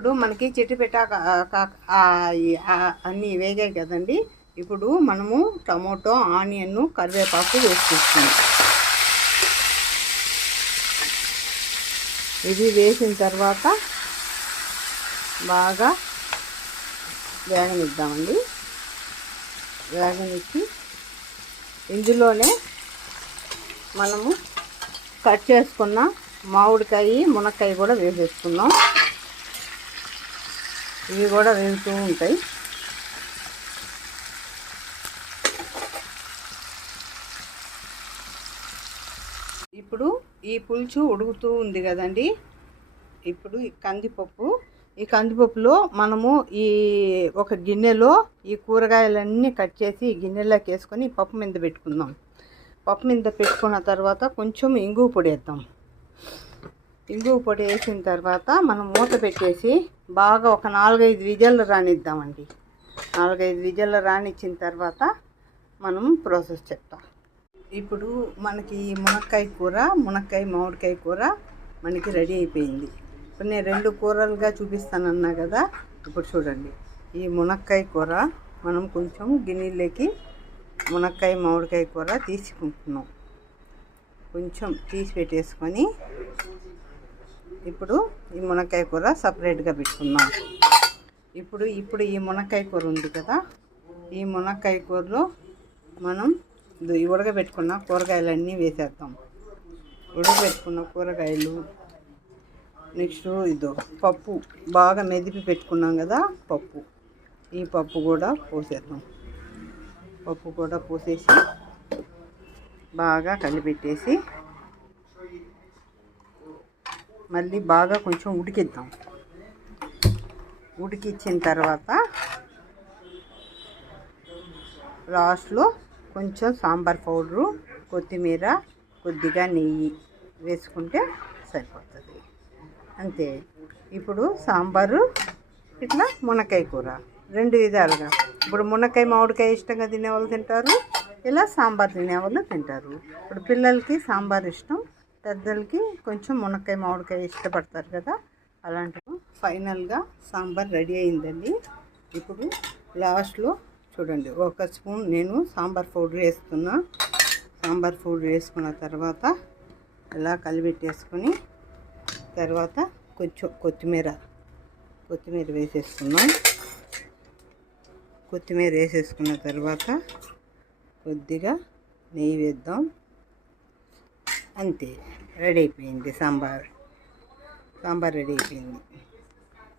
ఇప్పుడు మనకి చిట్టిపెట్ట అన్నీ వేగాయి కదండి. ఇప్పుడు మనము టమోటో, ఆనియన్, కరివేపాకు వేసుకుంటున్నాం. ఇది వేసిన తర్వాత బాగా వేగనిద్దామండి. వేగనిచ్చి ఇందులోనే మనము కట్ చేసుకున్న మామిడికాయ, మునక్కాయ కూడా వేసేసుకున్నాం. ఇవి కూడా వేగుతూ ఉంటాయి. ఇప్పుడు ఈ పులుసు ఉడుకుతూ ఉంది కదండి. ఇప్పుడు ఈ కందిపప్పులో మనము ఒక గిన్నెలో ఈ కూరగాయలన్నీ కట్ చేసి ఈ గిన్నెలోకి వేసుకొని పప్పు మీద పెట్టుకుందాం. పప్పు మీద పెట్టుకున్న తర్వాత కొంచెం ఇంగువ పొడి వేద్దాం. ఇంగువ పొడి వేసిన తర్వాత మనం మూత పెట్టేసి బాగా ఒక 4-5 విజిల్లు రానిద్దామండి. 4-5 విజిల్లు రానిచ్చిన తర్వాత మనం ప్రాసెస్ చెప్తాం. ఇప్పుడు మనకి మునక్కాయ మామిడికాయ కూర మనకి రెడీ అయిపోయింది. ఇప్పుడు నేను 2 కూరలుగా చూపిస్తానన్నా కదా. ఇప్పుడు చూడండి, ఈ మునక్కాయ కూర మనం కొంచెం గిన్నెలోకి మునక్కాయ, మామిడికాయ కూర తీసుకుంటున్నాం. కొంచెం తీసి పెట్టేసుకొని ఇప్పుడు ఈ మునక్కాయ కూర సపరేట్గా పెట్టుకుందాం. ఇప్పుడు ఈ మునక్కాయ కూర ఉంది కదా, ఈ మునక్కాయ కూరలో మనం ఉడకబెట్టుకున్న కూరగాయలన్నీ వేసేద్దాం. ఉడకబెట్టుకున్న కూరగాయలు, నెక్స్ట్ పప్పు బాగా మెదిపి పెట్టుకున్నాం కదా పప్పు, ఈ పప్పు కూడా పోసేద్దాం. పప్పు కూడా పోసేసి బాగా కలిపెట్టేసి మళ్ళీ బాగా కొంచెం ఉడికిద్దాం. ఉడికిచ్చిన తర్వాత లాస్ట్లో కొంచెం సాంబార్ పౌడరు, కొత్తిమీర, కొద్దిగా నెయ్యి వేసుకుంటే సరిపోతుంది. అంతే. ఇప్పుడు సాంబారు, ఇట్లా మునక్కాయ కూర 2 విధాలుగా. ఇప్పుడు మునక్కాయ, మామిడికాయ ఇష్టంగా తినేవాళ్ళు తింటారు, ఇలా సాంబార్ తినేవాళ్ళు తింటారు. ఇప్పుడు పిల్లలకి సాంబార్ ఇష్టం, పెద్దలకి కొంచెం మునక్కాయ, మామిడికాయ ఇష్టపడతారు కదా, అలాంటివి. ఫైనల్గా సాంబార్ రెడీ అయిందండి. ఇప్పుడు లాస్ట్లో చూడండి, 1 స్పూన్ నేను సాంబార్ పౌడర్ వేస్తున్నా. సాంబార్ పౌడర్ వేసుకున్న తర్వాత ఇలా కలిపెట్టేసుకొని తర్వాత కొంచెం కొత్తిమీర వేసేసుకున్నాం. కొత్తిమీర వేసేసుకున్న తర్వాత కొద్దిగా నెయ్యి వేద్దాం. అంతే, రెడీ అయిపోయింది సాంబార్ రెడీ అయిపోయింది.